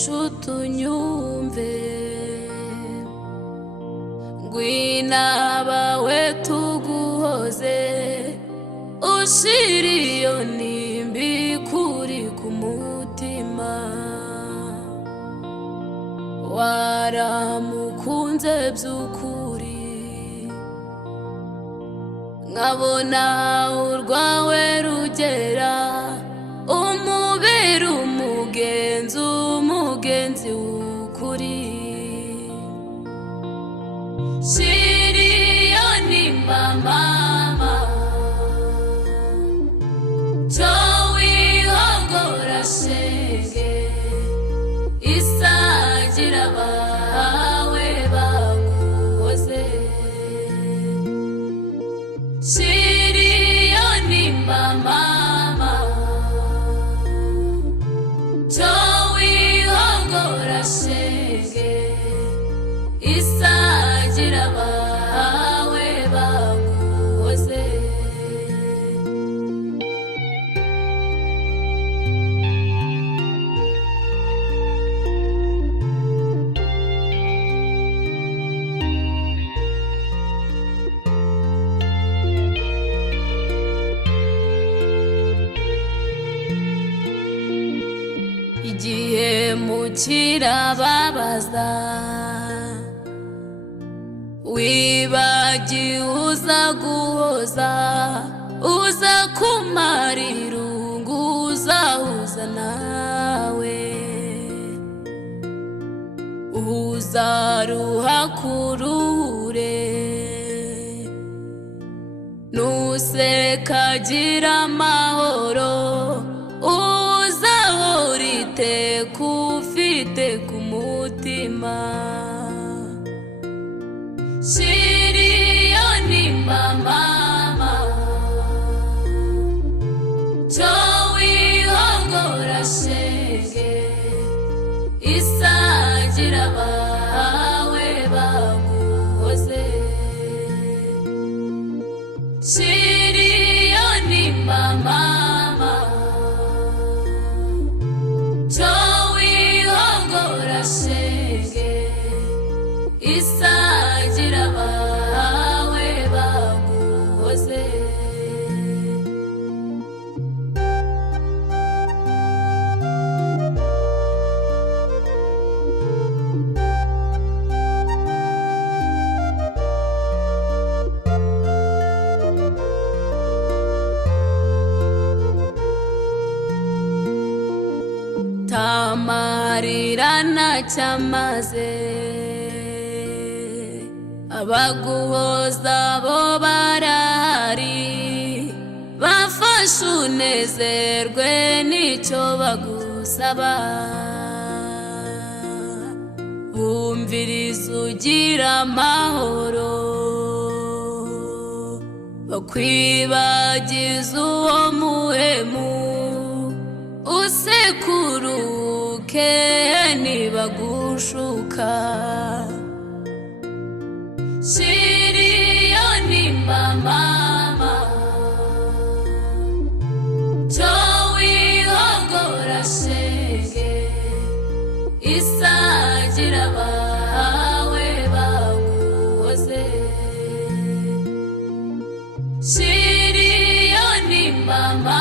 cutunyumve ngwina bawe tuguhoze ushiriyo nimbi kuri ku mutima waramukunze by'ukuri nkabona urwawe rugera umubera umugenzi w'ukuri shiriyo nimba mama wihogora shenge isagira bawe baguhoze shiriyo nimba mama wihogora shenge isagira bawe baguhoze igihe mukirababaza wibagiwe uza guhoza uza kumara irungu uzahuza nawe uzaruha kuruhure nusekagira amahoro uzahora iteka ufite ku mutima shiriyo nimba mama wihogora shenge isagira bawe baguhoze shiriyo nimba mama wihogora shenge isagira bawe baguhoze tamarira nacyamaze abaguhoza bo barahari bafashe unezerwe n'icyo bagusaba bumviriza ugira amahoro bakwibagiza uwo muhemu usekuruke nibagushuka shiriyo nimba mama wihogora shenge isagira bawe baguhoze shiriyo nimba mama